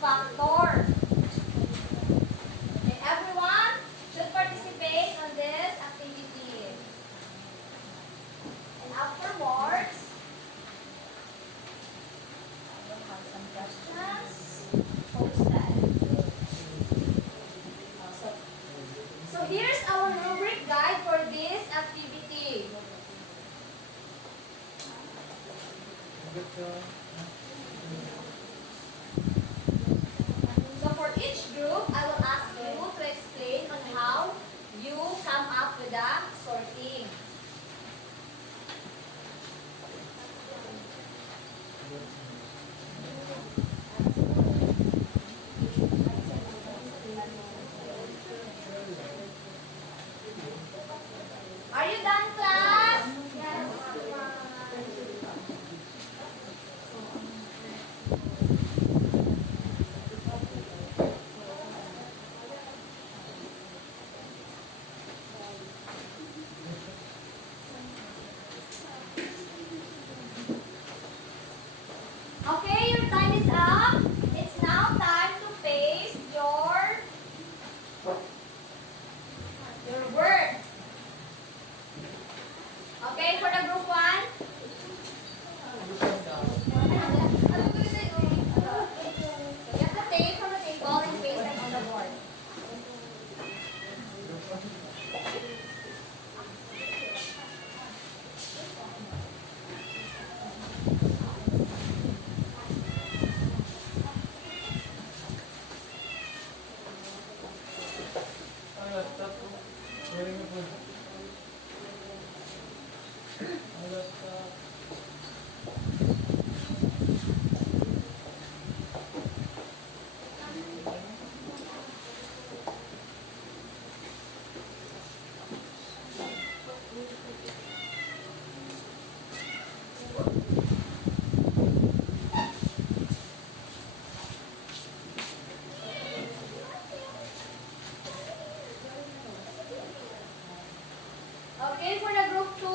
factor. Okay, everyone should participate on this activity. And afterwards, I will have some questions posted. So here's our rubric guide for this activity. So for each group, I will ask you to explain on how you come up with the sorting. Are you done, class? Yes. Okay, your time is up. It's now time to paste your word. Okay, for the group 1. Get the tape from the table and paste it on the board. Okay, for the group 2.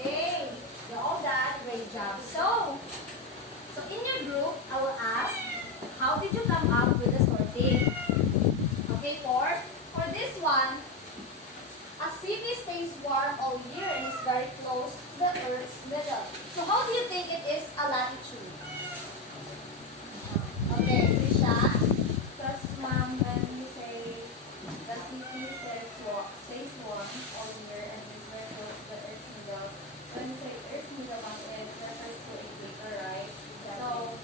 Okay, you all done. Great job. So in your group, I will ask, how did you come up with the sorting? Okay, for this one, a city stays warm all year and is very close to the Earth's middle. So how do you think it is a latitude? Okay, Trisha? Because, ma'am, when you say the city stays warm all year and is very close to the Earth's middle, when you say Earth's middle, ma'am, it refers to equator, right? So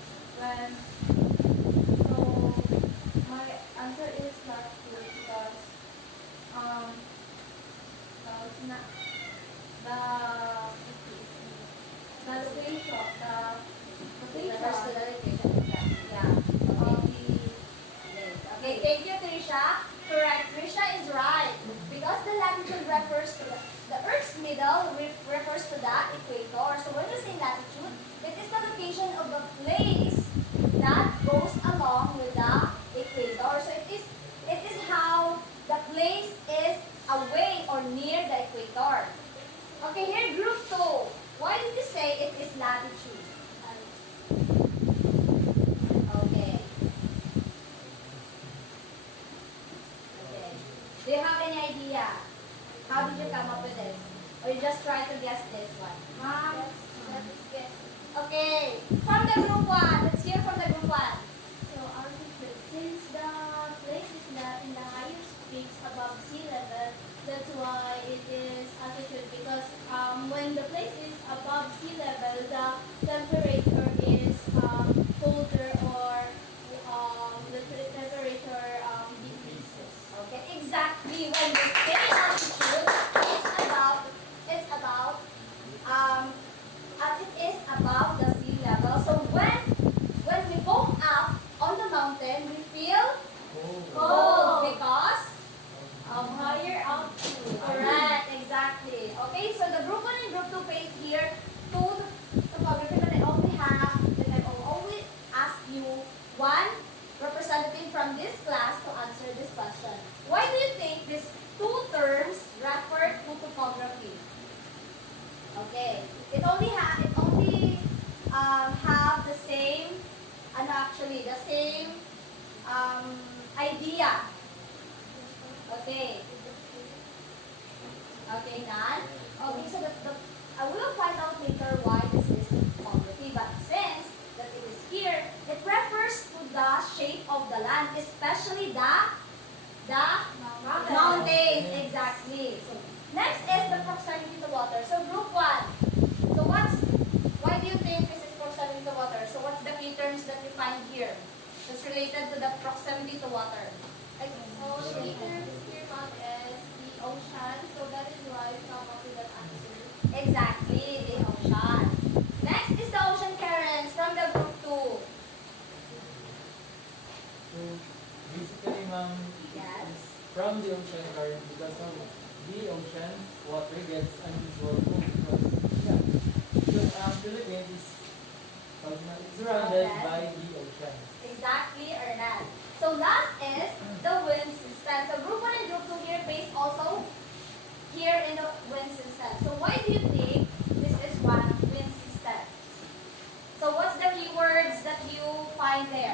my answer is latitude because it's not the location, Refers to the location, yeah, Okay, thank you, Trisha. Correct, Trisha is right. Because the latitude refers to the Earth's middle, refers to the equator. So when you say latitude, it is the location of the place that goes along with the equator. So it is how the place is away or near the equator. Okay, here group 2. Why did you say it is latitude? Okay. Do you have any idea? How did you come up with this? Or you just try to guess this one? Mom, that is guess. Okay. From the group 1. Let's hear from the group 1. So, altitude. Since the place is in the highest peaks above sea level, that's why it is altitude. Because when the place is above sea level, the temperature is colder or the temperature decreases. Okay, exactly. When we say altitude, it's Cold because Higher altitude. correct, exactly. Okay, so the group 1 and group 2 face here two topography, but I only have that I will always ask you one representative from this class to answer this question. Why do you think these two terms refer to topography? Okay, it only have the same and actually the same idea. Okay. Okay, Nan? Okay, so I will find out later why this is topography, but since that it is here, it refers to the shape of the land, especially the mountains. Exactly. So next is the proximity to water. So group 1. So why do you think this is proximity to water? So what's the key terms that we find here that's related to the proximity to water? Like, So the key terms here ma'am is the ocean. So that is why we come up with that answer. exactly, the ocean. Next is the ocean currents from the group 2. So basically, ma'am, Yes. it's from the ocean current because of the ocean water gets unusual flow because Philippines is surrounded Okay. by the ocean. Exactly, Ernest. So last is the wind system. So group 1 and group 2 here based also here in the wind system. So why do you think this is one wind system? So what's the keywords that you find there?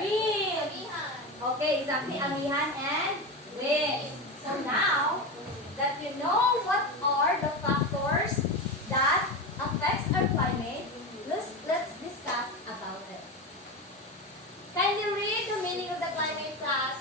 Okay, exactly. Amihan and wind. So now that you know what are the factors that affects our climate, let's discuss about it. Can you read the meaning of the climate, class?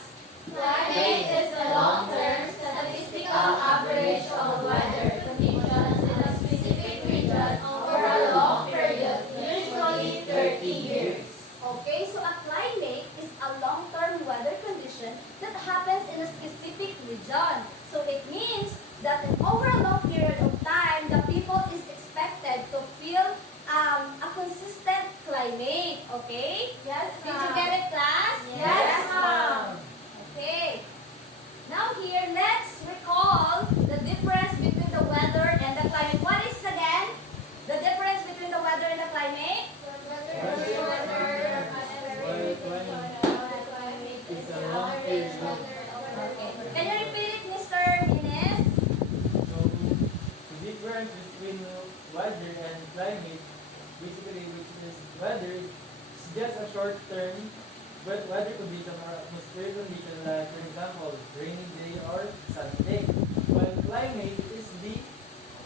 Climate is the long-term statistical average of weather conditions in a specific region over a long period, usually 30 years. Okay, so a climate is a long-term weather condition that happens in a specific region. So it means that over a long period of time, the people is expected to feel a consistent climate. Okay? Yes, Did you get it, class? Yes, ma'am. Okay. Now here, let's recall the difference between the weather and the climate. What is again the difference between the weather and the climate? It's a long period. Okay. Can you repeat it, Mr. Ines? So the difference between weather and climate, basically, which is weather, is just a short-term weather condition or atmospheric condition, like for example, rainy day or sunny day. While climate is the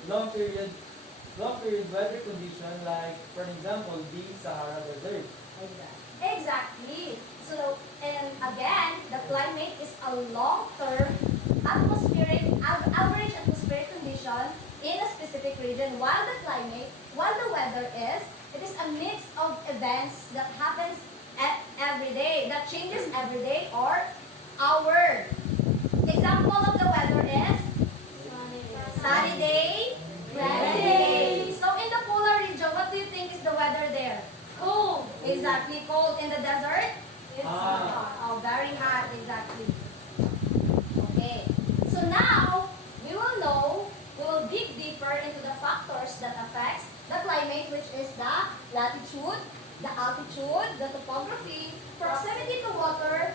long period weather condition, like for example, the Sahara Desert. Exactly. So, and again, the climate is a long-term average atmospheric condition in a specific region, while the weather is, it is a mix of events that happens every day, that changes every day or hour. Example of the weather is sunny day, rainy day. So in the polar region, what do you think is the weather there? Cool. Exactly, cold. In the desert? It's Ah. Oh, very hot, exactly. Okay. So now, we will dig deeper into the factors that affects the climate, which is the latitude, the altitude, the topography, proximity to water,